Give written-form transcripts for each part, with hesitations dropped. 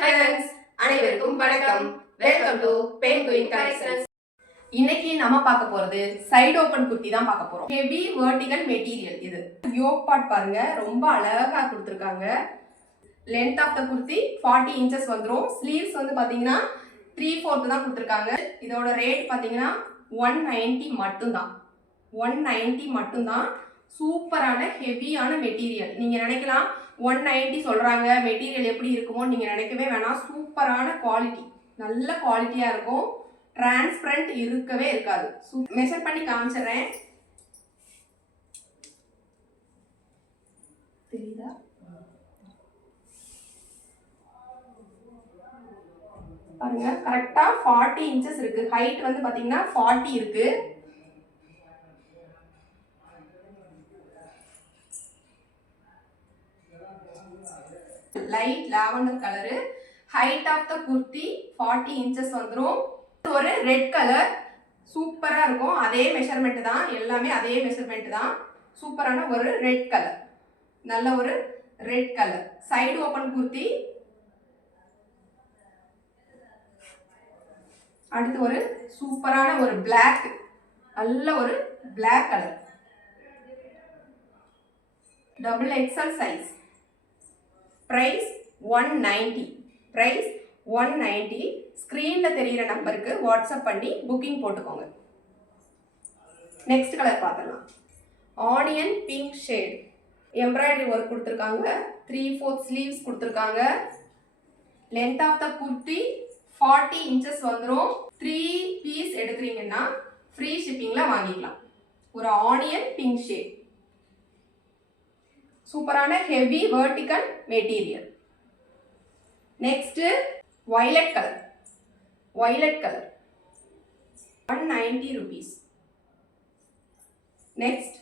friends, அனைவருக்கும் வணக்கம். Welcome to penguin collections. இன்னைக்கு நம்ம பார்க்க போறது சைடு ஓபன் குர்த்தி தான் பார்க்க போறோம். ஹெவி வெர்டிகல் மெட்டீரியல் இது. யோக் பார்ட் பாருங்க, ரொம்ப அழகா கொடுத்திருக்காங்க. Length of the kurti 40 inches வந்துரும். ஸ்லீவ்ஸ் வந்து பாத்தீங்கன்னா 3/4 தான் கொடுத்திருக்காங்க. இதோட ரேட் பாத்தீங்கன்னா 190 மட்டும்தான். 190 மட்டும்தான். சூப்பரான ஹெவியான மெட்டீரியல். நீங்க நினைக்கலாம் 190 சொல்றாங்க, மெட்டீரியல் எப்படி இருக்குமோ நீங்க நினைக்கவே வேணாம். சூப்பரான குவாலிட்டி, நல்ல குவாலிட்டியா இருக்கும். டிரான்ஸ்பரண்ட் இருக்கவே இருக்காது. மெஷர் பண்ணி காமிச்சிடுறேன். தெரியுதா? பாருங்க, கரெக்டா 40 inches இருக்கு. ஹைட் வந்து பாத்தீங்கன்னா 40 இருக்கு. Light lavender colour. Height of the kurti 40 inches வந்துரும். ஒரு ரெட் கலர் சூப்பரா இருக்கும். அதே மெஷர்மெண்ட் தான், எல்லாமே அதே மெஷர்மெண்ட் தான். சூப்பரான ஒரு ரெட் கலர், நல்ல ஒரு red colour side open kurti. அடுத்து ஒரு சூப்பரான ஒரு பிளாக், நல்ல ஒரு black colour, double XL size. Price 190. Price 190. ஸ்கிரீன்ல தெரியிற நம்பருக்கு வாட்ஸ்அப் பண்ணி புக்கிங் போட்டுக்கோங்க. நெக்ஸ்ட் கலர் பார்த்துடலாம். Onion pink shade. Embroidery work கொடுத்துருக்காங்க. 3/4 ஸ்லீவ்ஸ் கொடுத்துருக்காங்க. Length of the kurti 40 inches வந்துடும். 3 பீஸ் எடுக்கிறீங்கன்னா ஃப்ரீ ஷிப்பிங்ல வாங்கிக்கலாம். ஒரு ஆனியன் பிங்க் ஷேட், சூப்பரான heavy vertical material. Next violet colour. Violet colour 190 rupees. Next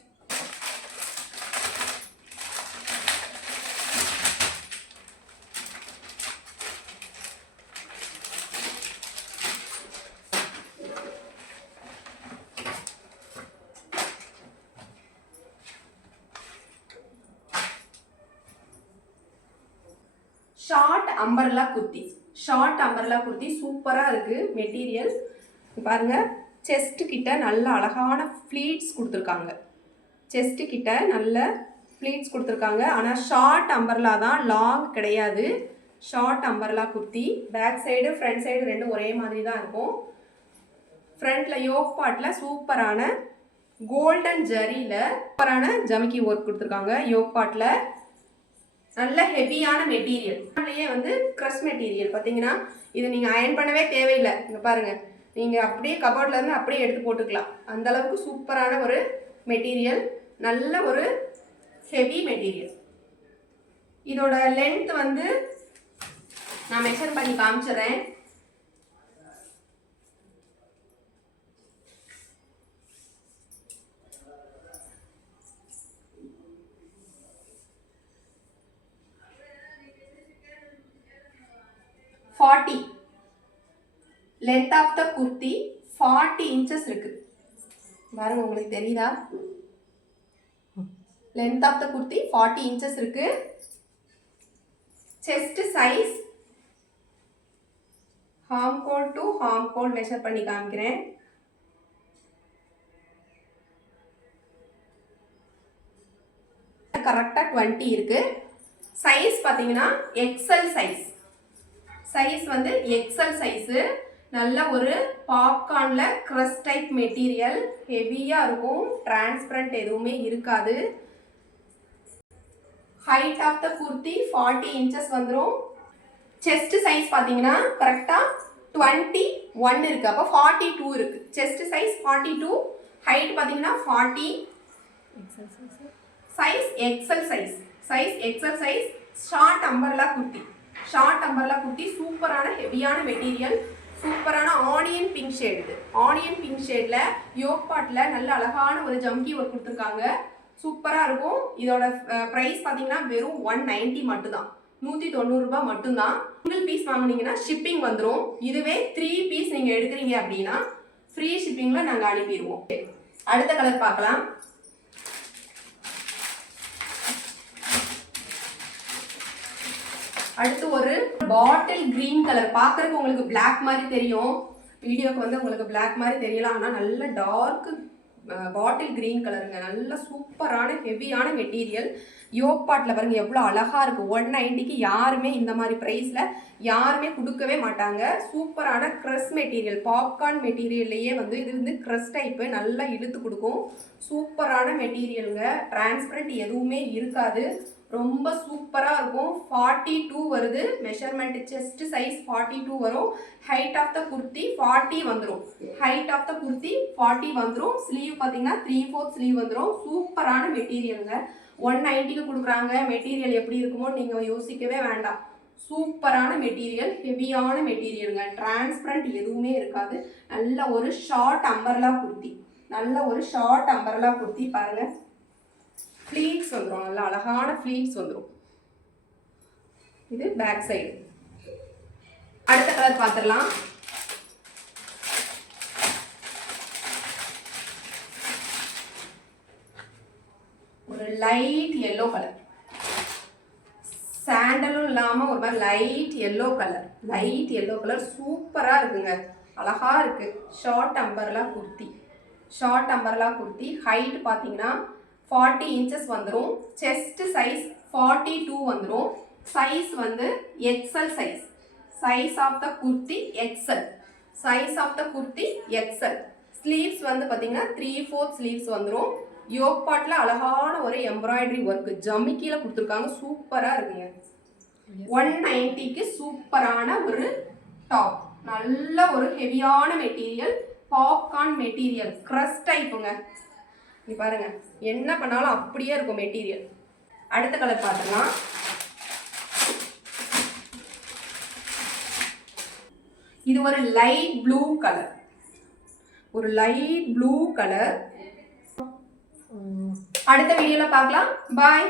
short umbrella kurti. Short umbrella kurti சூப்பரா இருக்கு மெட்டீரியல். பாருங்க, செஸ்ட் கிட்ட நல்ல அழகான ஃப்ளீட்ஸ் கொடுத்துருக்காங்க. செஸ்ட் கிட்ட நல்ல ஃப்ளீட்ஸ் கொடுத்துருக்காங்க. ஆனால் ஷார்ட் அம்பர்லா தான், லாங் கிடையாது. Short umbrella kurti. Back side front side ரெண்டும் ஒரே மாதிரி தான் இருக்கும். ஃப்ரண்ட்ல யோக் பார்ட்ல சூப்பரான கோல்டன் ஜரியில சூப்பரான ஜமிக்கி ஒர்க் கொடுத்துருக்காங்க. யோக் பார்ட்ல நல்ல ஹெவியான மெட்டீரியல். வந்து கிரஷ் மெட்டீரியல். பார்த்தீங்கன்னா இது நீங்கள் அயன் பண்ணவே தேவையில்லை. இங்கே பாருங்க, நீங்கள் அப்படியே கபோர்ட்ல இருந்து அப்படியே எடுத்து போட்டுக்கலாம். அந்த அளவுக்கு சூப்பரான ஒரு மெட்டீரியல், நல்ல ஒரு ஹெவி மெட்டீரியல். இதோட லென்த் வந்து நான் மெஷர் பண்ணி காமிச்சிடுறேன். Length of the kurti 40 inches இருக்கு. பாருங்க, உங்களுக்கு தெரியுதா? Length of the kurti 40 inches இருக்கு. Chest size armhole to armhole measure பண்ணி காமிக்கிறேன். கரெக்டா 20 இருக்கு. சைஸ் பாத்தீங்கன்னா எக்ஸ்எல் சைஸ். சைஸ் வந்து எக்ஸ்எல் சைஸ். நல்ல ஒரு பாப்கார்ன்ல கிரஷ் டைப் மெட்டீரியல், ஹெவியா இருக்கும். டிரான்ஸ்பரண்ட் எதுவுமே இருக்காது. Height of the kurti 40 inches வந்துடும். செஸ்ட் சைஸ் பார்த்தீங்கன்னா கரெக்டா 21 இருக்கு. அப்போ 42 இருக்கு. செஸ்ட் சைஸ் 42, ஹைட் பார்த்தீங்கன்னா 40. Size XL size. Size XL size. Short umbrella kurti. Short umbrella kurti சூப்பரான ஹெவியான மெட்டீரியல். சூப்பரான ஆனியன் பிங்க் ஷேட். இது ஆனியன் பிங்க் ஷேட்ல யோக் பார்ட்ல நல்ல அழகான ஒரு ஜம்கி ஒர்க் கொடுத்துருக்காங்க. சூப்பரா இருக்கும். இதோட பிரைஸ் பாத்தீங்கன்னா வெறும் 190 மட்டும்தான். 190 ரூபாய் மட்டும்தான். சிங்கிள் பீஸ் வாங்கினீங்கன்னா ஷிப்பிங் வந்துடும். இதுவே 3 பீஸ் நீங்க எடுக்கிறீங்க அப்படின்னா ஃப்ரீ ஷிப்பிங்ல நாங்க அனுப்பிடுவோம். அடுத்த கலர் பார்க்கலாம். அடுத்து ஒரு பாட்டில் கிரீன் கலர். பார்க்கறதுக்கு உங்களுக்கு பிளாக் மாதிரி தெரியும், வீடியோக்கு வந்து உங்களுக்கு பிளாக் மாதிரி தெரியலாம், ஆனால் நல்ல டார்க் பாட்டில் கிரீன் கலருங்க. நல்ல சூப்பரான ஹெவியான மெட்டீரியல். யோக் பாட்டில் பாருங்க எவ்வளோ அழகா இருக்கு. 190க்கு யாருமே இந்த மாதிரி ப்ரைஸில் யாருமே கொடுக்கவே மாட்டாங்க. சூப்பரான க்ரஸ் மெட்டீரியல், பாப்கார்ன் மெட்டீரியல்லையே வந்து இது வந்து க்ரஸ் டைப்பு, நல்லா இழுத்து கொடுக்கும். சூப்பரான மெட்டீரியலுங்க. டிரான்ஸ்பரண்ட் எதுவுமே இருக்காது, ரொம்ப சூப்பராக இருக்கும். 42 வருது மெஷர்மெண்ட். செஸ்ட் சைஸ் 42 வரும். ஹைட் ஆஃப் த குர்த்தி 40 வந்துடும். ஹைட் ஆஃப் த குர்த்தி 40 வந்துடும். ஸ்லீவ் பார்த்தீங்கன்னா 3/4 ஸ்லீவ் வந்துடும். சூப்பரான மெட்டீரியலுங்க. 190க்கு கொடுக்குறாங்க. மெட்டீரியல் எப்படி இருக்குமோ நீங்கள் யோசிக்கவே வேண்டாம். சூப்பரான மெட்டீரியல், ஹெவியான மெட்டீரியலுங்க. டிரான்ஸ்பரண்ட் எதுவுமே இருக்காது. நல்ல ஒரு ஷார்ட் அம்பர்லா குர்த்தி, நல்ல ஒரு ஷார்ட் அம்பர்லா குர்த்தி பாருங்க. ஃப்ளீட்ஸ் வந்துடும், நல்ல அழகான ஃப்ளீட்ஸ் வந்துடும். இது பேக் சைடு. அடுத்த கலர் பார்த்துடலாம். ஒரு லைட் எல்லோ கலர், சாண்டலும் இல்லாமல் ஒரு மாதிரி light yellow colour. Light yellow colour சூப்பராக இருக்குங்க, அழகா இருக்கு. Short umbrella kurti, short umbrella kurti. Height பார்த்தீங்கன்னா 40 இன்ச்சஸ் வந்துடும். செஸ்ட் சைஸ் 42 வந்துடும். சைஸ் வந்து XL size. Size of the kurti XL, size of the kurti XL. Sleeves வந்து பார்த்தீங்கன்னா 3/4 ஸ்லீவ்ஸ் வந்துடும். யோக் பாட்டில் அழகான ஒரு எம்ப்ராய்டரி ஒர்க் ஜமிக்கியில் கொடுத்துருக்காங்க. சூப்பராக இருக்குங்க. 190க்கு சூப்பரான ஒரு டாப், நல்ல ஒரு ஹெவியான மெட்டீரியல், பாப்கார்ன் மெட்டீரியல், க்ரஸ் டைப்புங்க. நீ பாருங்க என்ன பண்ணாலும் அப்படியே இருக்கும் மெட்டீரியல். அடுத்த கலர் பார்த்துக்கலாம். இது ஒரு லைட் ப்ளூ கலர், ஒரு லைட் ப்ளூ கலர். அடுத்த வீடியோல பார்க்கலாம். பாய்.